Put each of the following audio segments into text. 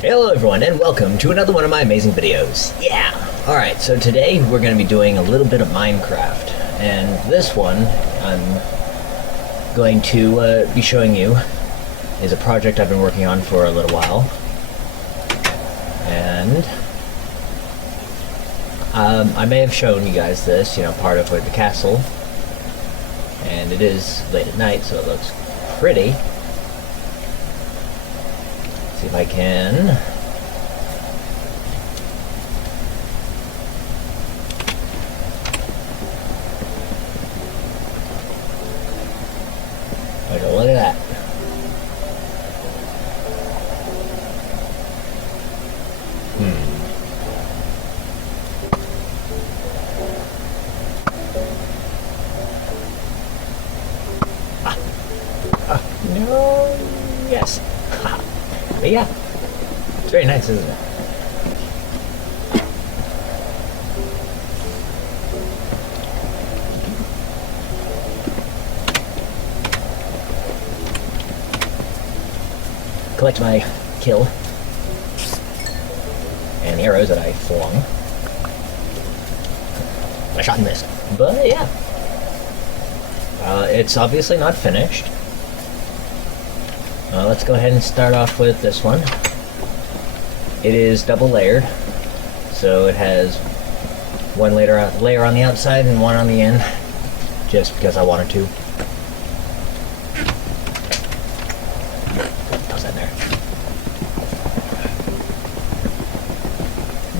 Hello everyone and welcome to another one of my amazing videos. Yeah! Alright, so today we're going to be doing a little bit of Minecraft. And this one I'm going to be showing you is a project I've been working on for a little while. And I may have shown you guys this, part of the castle. And it is late at night, so it looks pretty. See if I can. Okay, look at that. No. Yes. But yeah, it's very nice, isn't it? Collect my kill and the arrows that I flung. I shot and missed, but yeah, it's obviously not finished. Let's go ahead and start off with this one. It is double layered, so it has one layer on the outside and one on the end, just because I wanted to. Toss that there.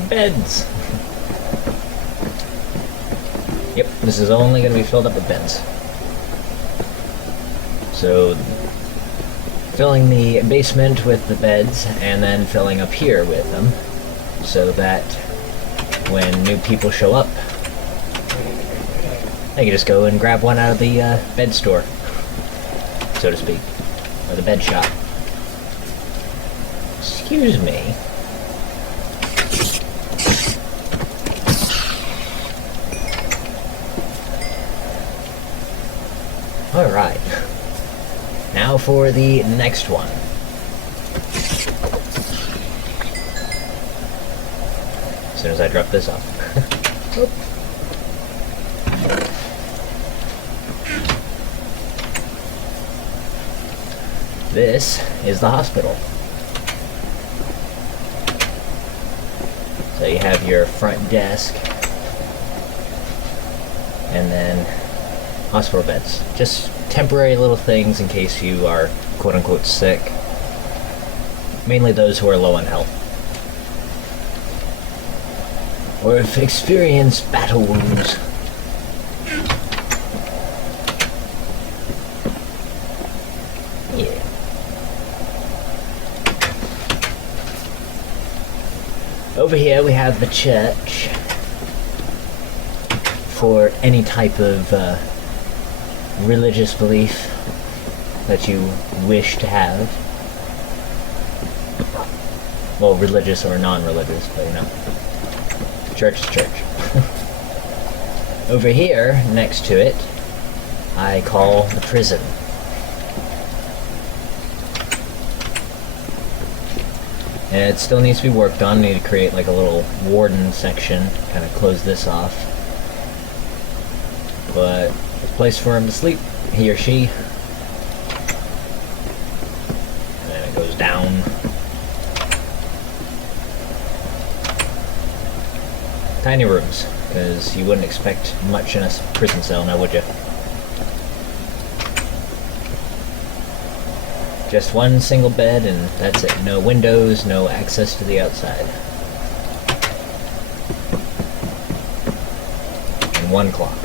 Beds. Yep, this is only going to be filled up with beds. So filling the basement with the beds and then filling up here with them so that when new people show up they can just go and grab one out of the bed store, so to speak, or the bed shop. Excuse me. Alright. Now for the next one. As soon as I drop this off. This is the hospital. So you have your front desk and then hospital beds. Just temporary little things in case you are quote-unquote sick. Mainly those who are low on health. Or have experienced battle wounds. Yeah. Over here we have the church. For any type of religious belief that you wish to have. Well, religious or non-religious, but church is church. Over here, next to it, I call the prison. And it still needs to be worked on. I need to create like a little warden section, kind of close this off. But place for him to sleep, he or she. And then it goes down. Tiny rooms, because you wouldn't expect much in a prison cell now, would you? Just one single bed and that's it. No windows, no access to the outside. And one clock.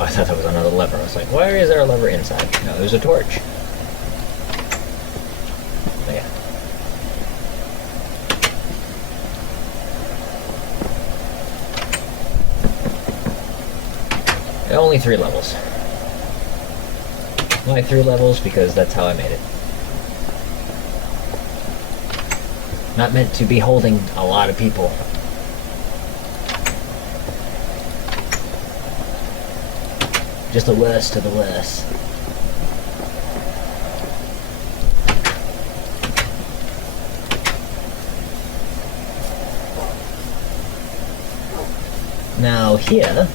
I thought that was another lever. I was like, why is there a lever inside? No, there's a torch. But yeah. Only 3 levels. Why 3 levels? Because that's how I made it. Not meant to be holding a lot of people. Just the worst of the worst. Now here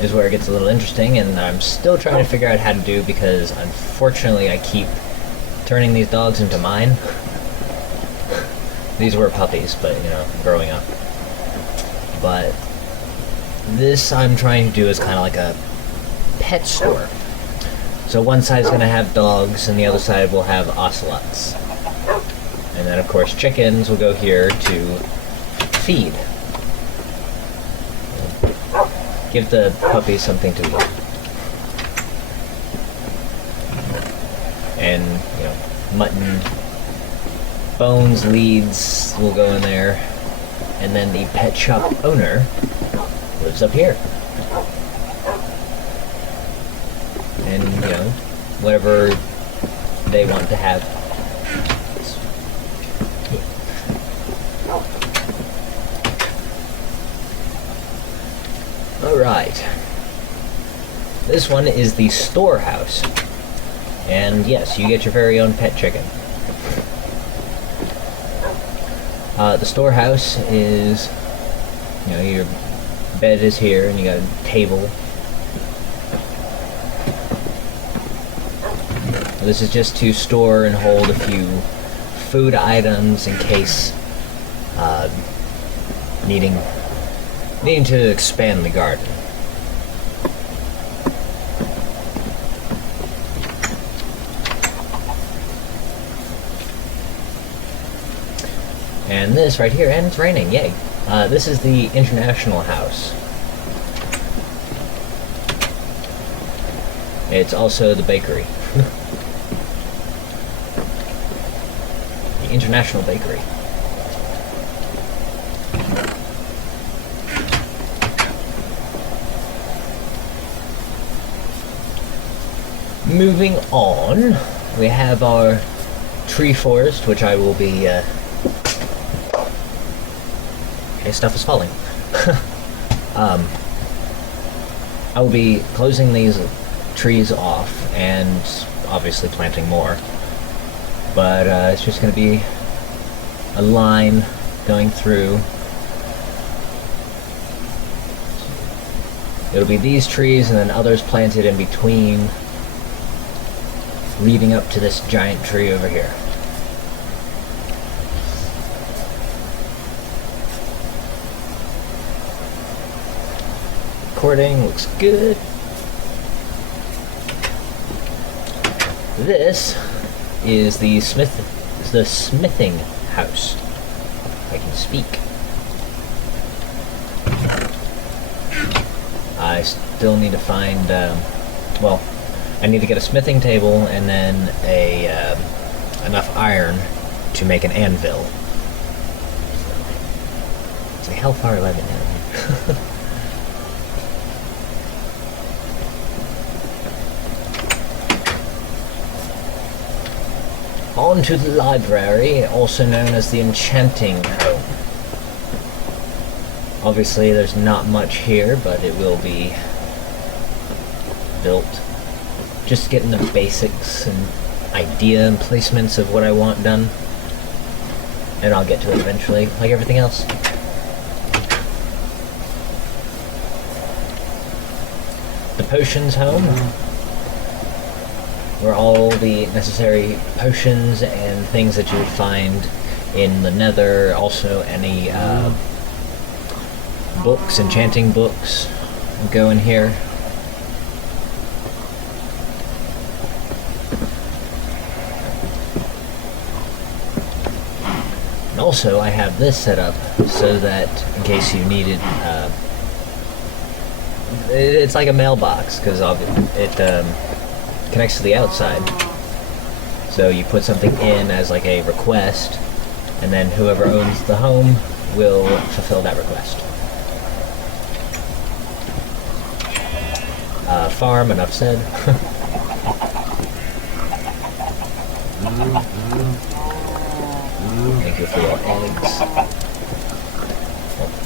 is where it gets a little interesting, and I'm still trying to figure out how to do, because unfortunately I keep turning these dogs into mine. These were puppies, but you know, growing up. But this I'm trying to do is kind of like a pet store. So one side is going to have dogs, and the other side will have ocelots. And then of course chickens will go here to feed. Give the puppies something to eat. And, you know, mutton, bones, leads will go in there. And then the pet shop owner lives up here. And, you know, whatever they want to have. Alright. This one is the storehouse. And yes, you get your very own pet chicken. The storehouse is, you know, your bed is here and you got a table. This is just to store and hold a few food items in case needing to expand the garden. And this right here, and it's raining, yay. This is the International House. It's also the bakery. The International Bakery. Moving on, we have our tree forest, which I will be, okay, stuff is falling. I will be closing these trees off and obviously planting more. But it's just going to be a line going through. It'll be these trees and then others planted in between, leading up to this giant tree over here. Recording looks good. This is the smithing house. If I can speak. I still need to find, well, I need to get a smithing table and then enough iron to make an anvil. It's like, how far have I been down here? On to the library, also known as the Enchanting Home. Obviously there's not much here, but it will be built. Just getting the basics and idea and placements of what I want done. And I'll get to it eventually, like everything else. The Potions Home, where all the necessary potions and things that you would find in the Nether, also any books, enchanting books, go in here. And also, I have this set up so that in case you needed, it's like a mailbox because it connects to the outside. So you put something in as like a request, and then whoever owns the home will fulfill that request. Farm, enough said. Thank you for your eggs.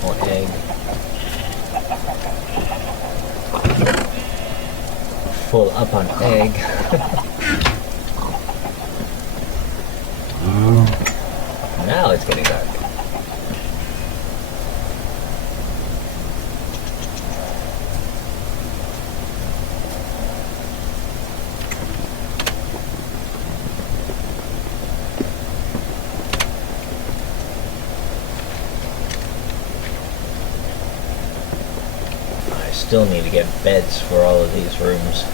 More egg. full up on egg. Now it's getting dark. I still need to get beds for all of these rooms.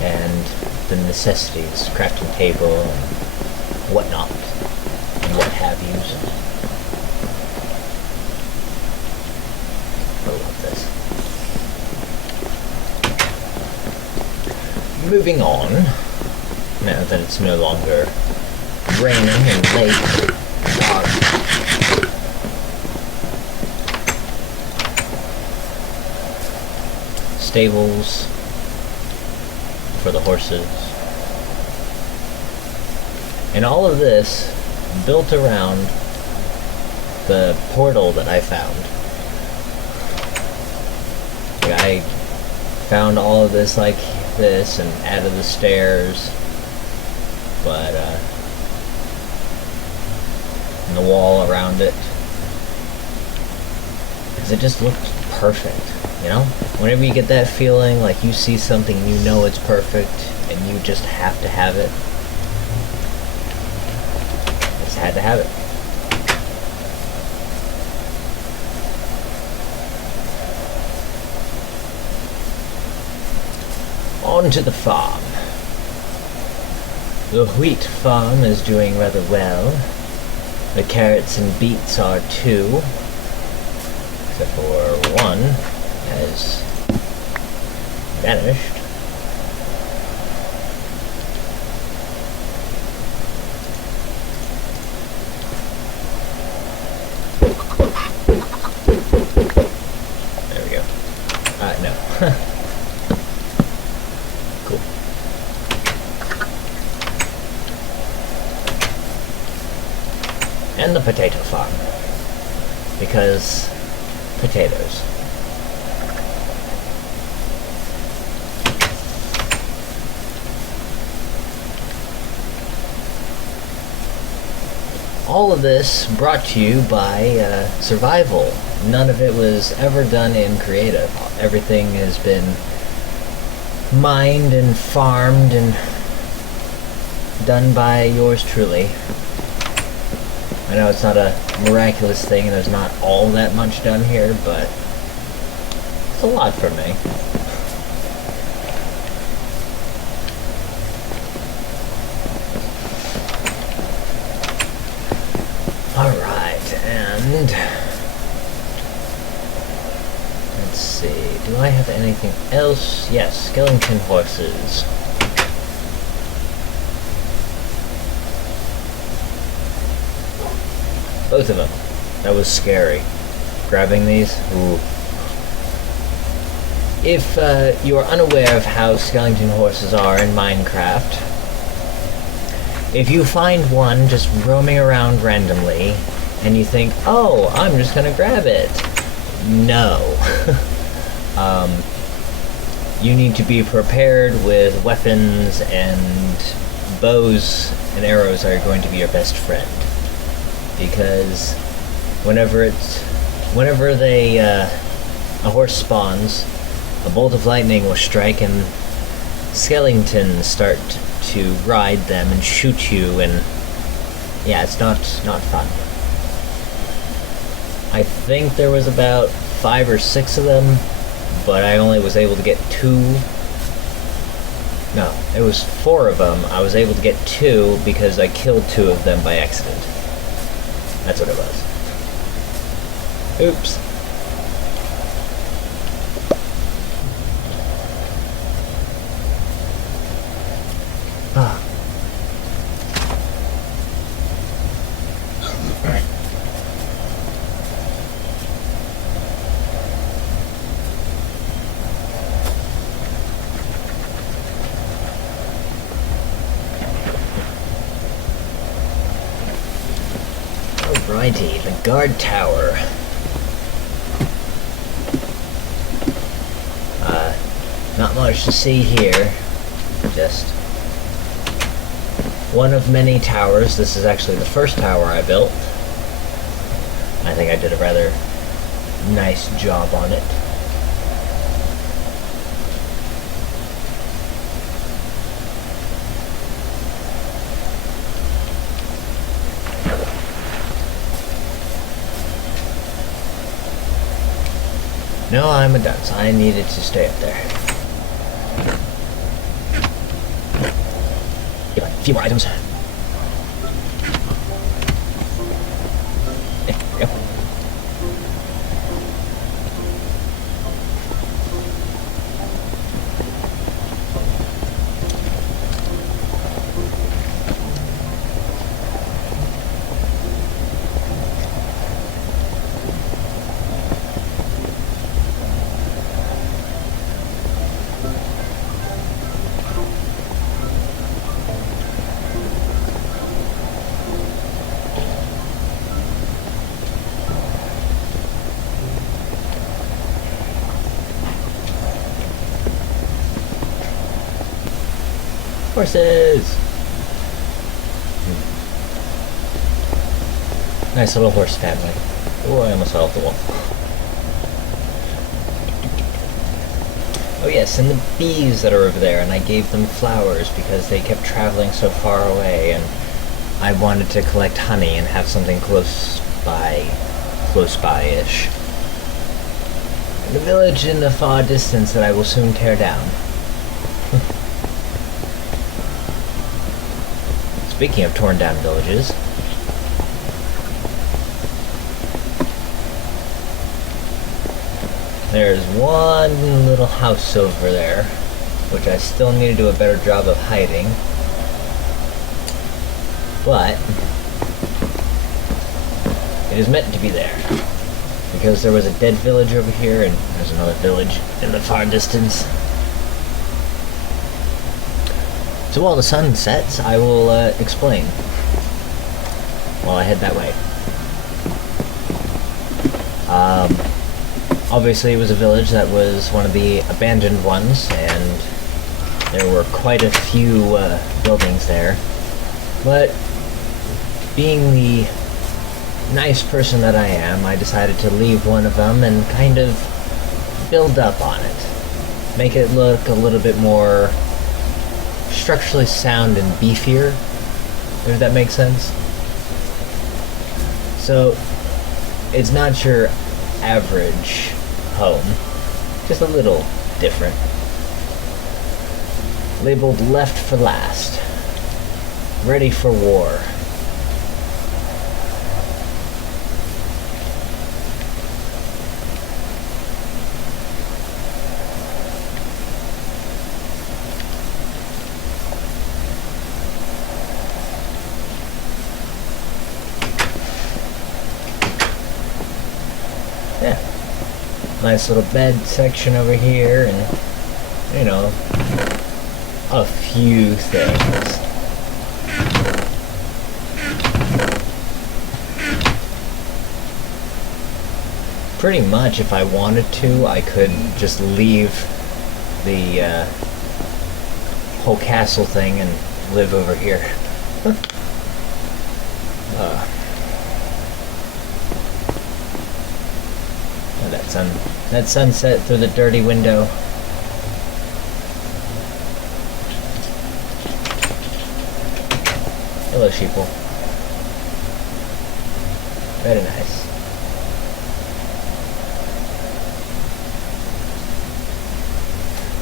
And the necessities, crafting table and whatnot, and what have yous. I love this. Moving on, now that it's no longer raining and late. Stables for the horses. And all of this built around the portal that I found. Like, I found all of this like this and added the stairs, but and the wall around it, because it just looked perfect, you know? Whenever you get that feeling like you see something and you know it's perfect and you just have to have it, I just had to have it. On to the farm. The wheat farm is doing rather well. The carrots and beets are too, except for one has vanished. There we go. No. Cool. And the potato farm, because potatoes. All of this brought to you by Survival. None of it was ever done in creative. Everything has been mined and farmed and done by yours truly. I know it's not a miraculous thing and there's not all that much done here, but it's a lot for me. Alright, and let's see, do I have anything else? Yes, skeleton horses. Both of them. That was scary. Grabbing these? Ooh. If you are unaware of how skeleton horses are in Minecraft, if you find one just roaming around randomly, and you think, oh, I'm just gonna grab it. No. You need to be prepared with weapons, and bows and arrows are going to be your best friend. Because whenever a horse spawns, a bolt of lightning will strike and skeletons start to ride them and shoot you, and yeah, it's not fun. I think there was about 5 or 6 of them, but I only was able to get 2. No, it was 4 of them. I was able to get 2 because I killed 2 of them by accident. That's what it was. Oops. Ah. Alrighty, the guard tower. Not much to see here. Just one of many towers. This is actually the first tower I built. I think I did a rather nice job on it. No, I'm a dunce. I needed to stay up there. Get a few more items. There we go. Horses! Nice little horse family. Oh, I almost fell off the wall. Oh yes, and the bees that are over there, and I gave them flowers because they kept traveling so far away, and I wanted to collect honey and have something close by-ish. And the village in the far distance that I will soon tear down. Speaking of torn down villages, there's one little house over there, which I still need to do a better job of hiding. But it is meant to be there, because there was a dead village over here, and there's another village in the far distance. So while the sun sets, I will explain while I head that way. Obviously it was a village that was one of the abandoned ones, and there were quite a few buildings there. But being the nice person that I am, I decided to leave one of them and kind of build up on it. Make it look a little bit more structurally sound and beefier, if that makes sense. So it's not your average home, just a little different. Labeled Left for Last, ready for war. Yeah, nice little bed section over here, and you know, a few things. Pretty much, if I wanted to, I could just leave the whole castle thing and live over here. That sunset through the dirty window. Hello, sheeple. Very nice.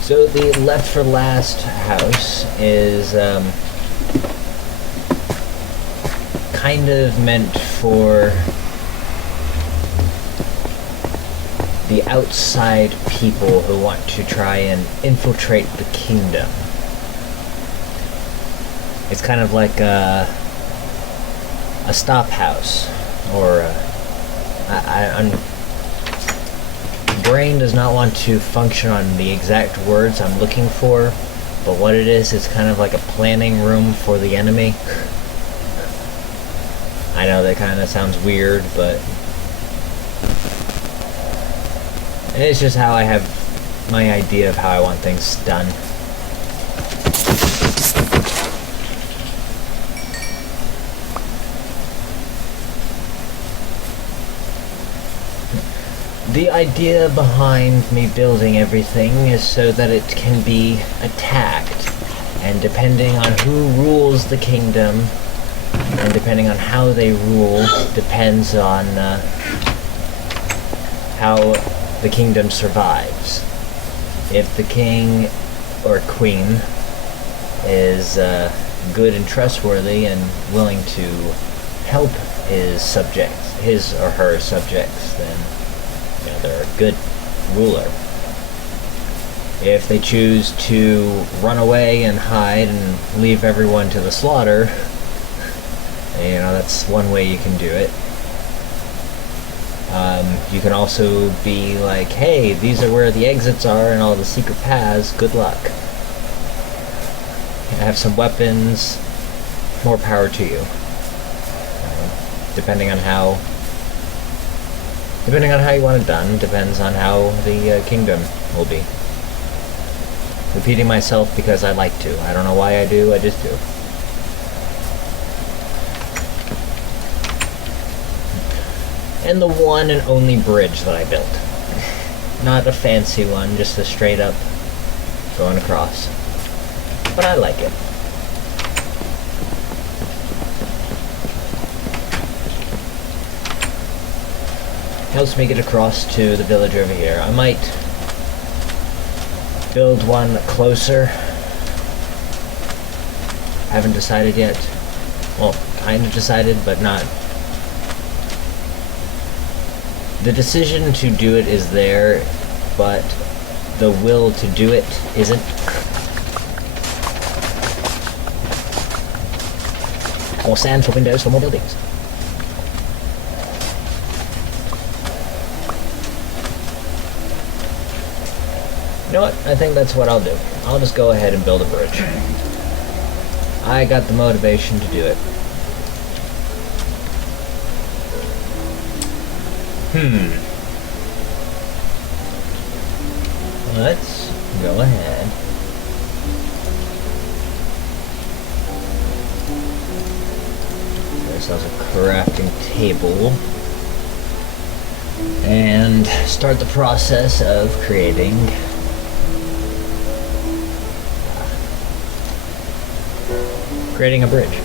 So the Left for Last house is kind of meant for the outside people who want to try and infiltrate the kingdom. It's kind of like a stop house, or brain does not want to function on the exact words I'm looking for, but what it is, it's kind of like a planning room for the enemy. I know that kind of sounds weird, but it's just how I have my idea of how I want things done. The idea behind me building everything is so that it can be attacked, and depending on who rules the kingdom, and depending on how they rule, depends on how the kingdom survives. If the king or queen is good and trustworthy and willing to help his or her subjects, then they're a good ruler. If they choose to run away and hide and leave everyone to the slaughter, that's one way you can do it. You can also be like, hey, these are where the exits are and all the secret paths, good luck. Have some weapons, more power to you. Depending on how you want it done, depends on how the kingdom will be. Repeating myself because I like to. I don't know why I do, I just do. And the one and only bridge that I built. Not a fancy one, just a straight up going across. But I like it. Helps me get across to the village over here. I might build one closer. Haven't decided yet. Well, kind of decided, but not. The decision to do it is there, but the will to do it isn't. More sand for windows for more buildings. You know what? I think that's what I'll do. I'll just go ahead and build a bridge. I got the motivation to do it. Let's go ahead. Get ourselves a crafting table. And start the process of creating a bridge.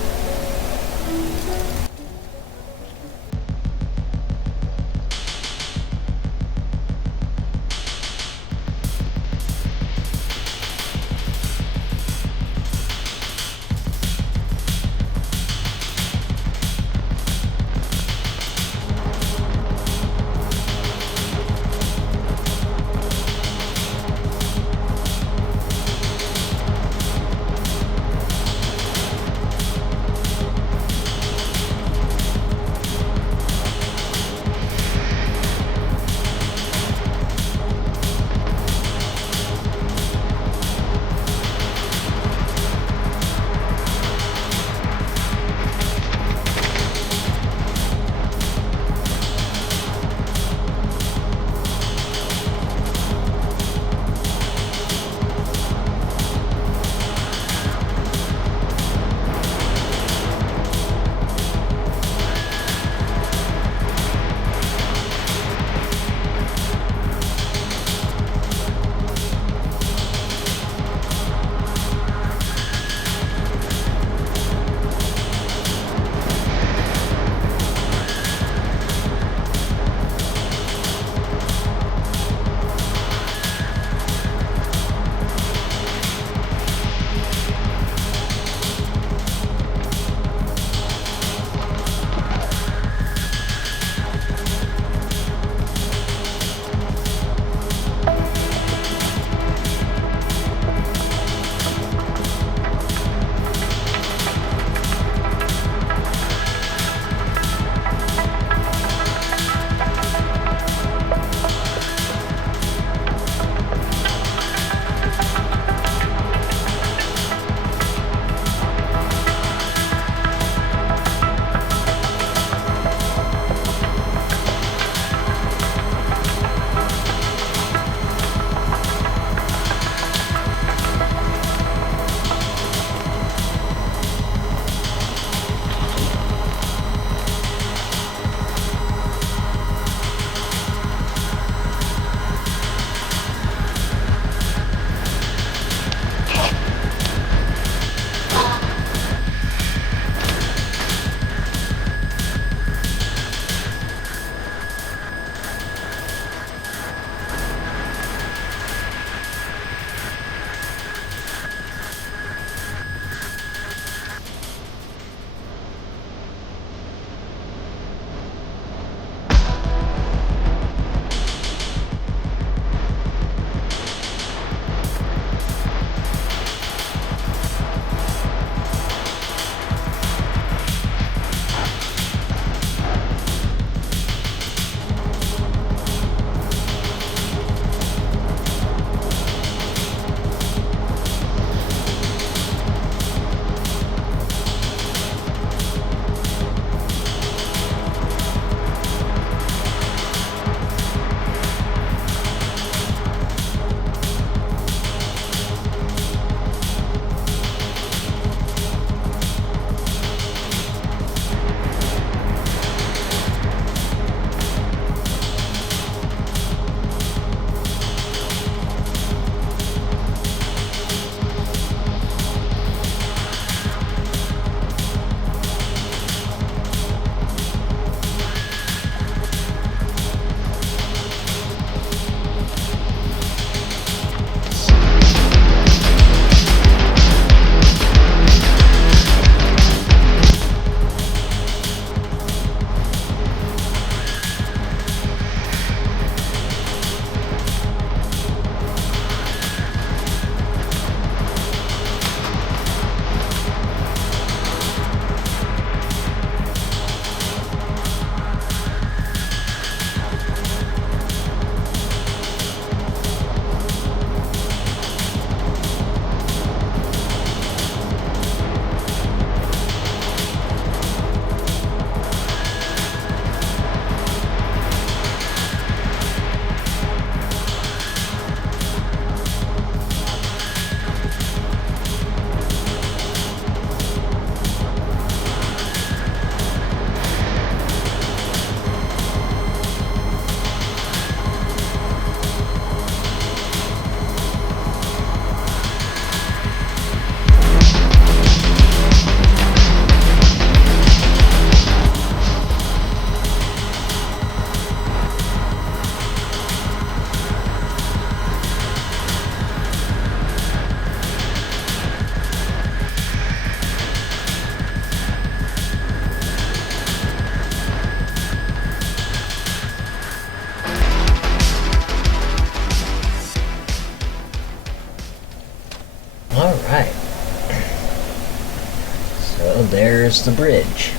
there's the bridge.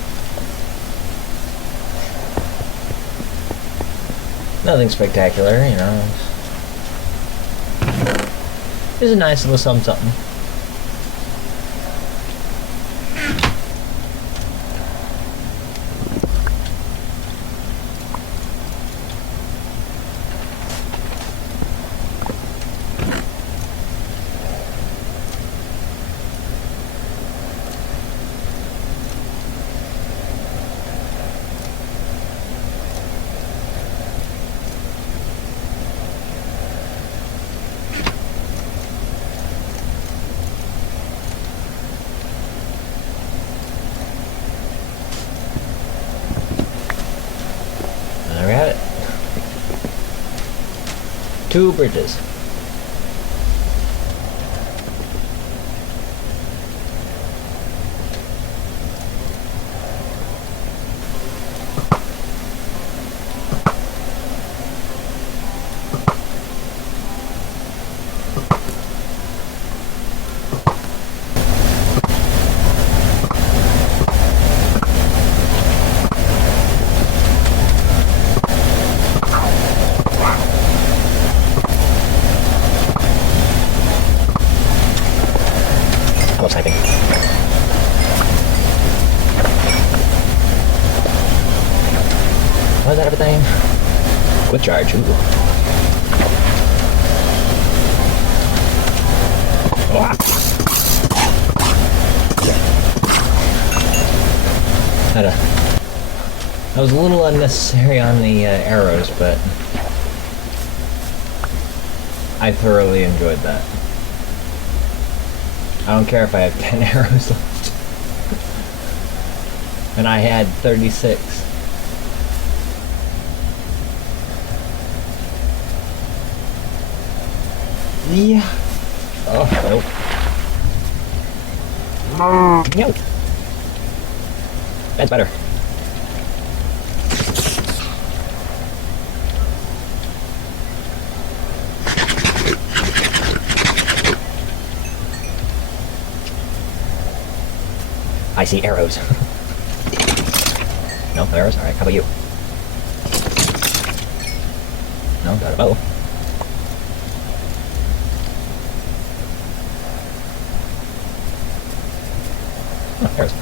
Nothing spectacular, you know. It's a nice little something. There we have it. 2 bridges. I was typing. Was that everything? Quick charge. Ooh. Ah. That was a little unnecessary on the arrows, but I thoroughly enjoyed that. I don't care if I have 10 arrows left. And I had 36. Yeah. Oh, nope. No. That's better. I see arrows. No arrows? Alright, how about you? No, got a bow. Oh, arrows.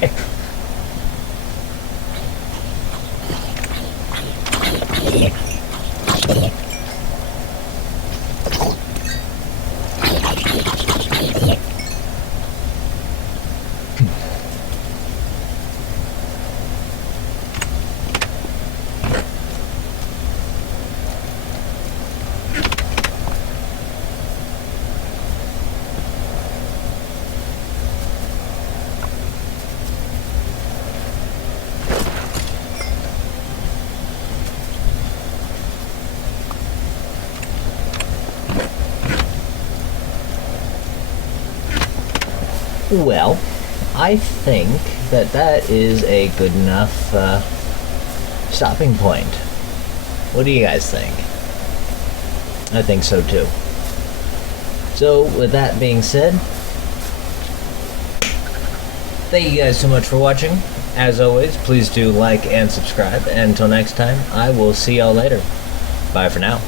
Hey. Well, I think that is a good enough stopping point. What do you guys think? I think so too. So, with that being said, thank you guys so much for watching. As always, please do like and subscribe. And until next time, I will see y'all later. Bye for now.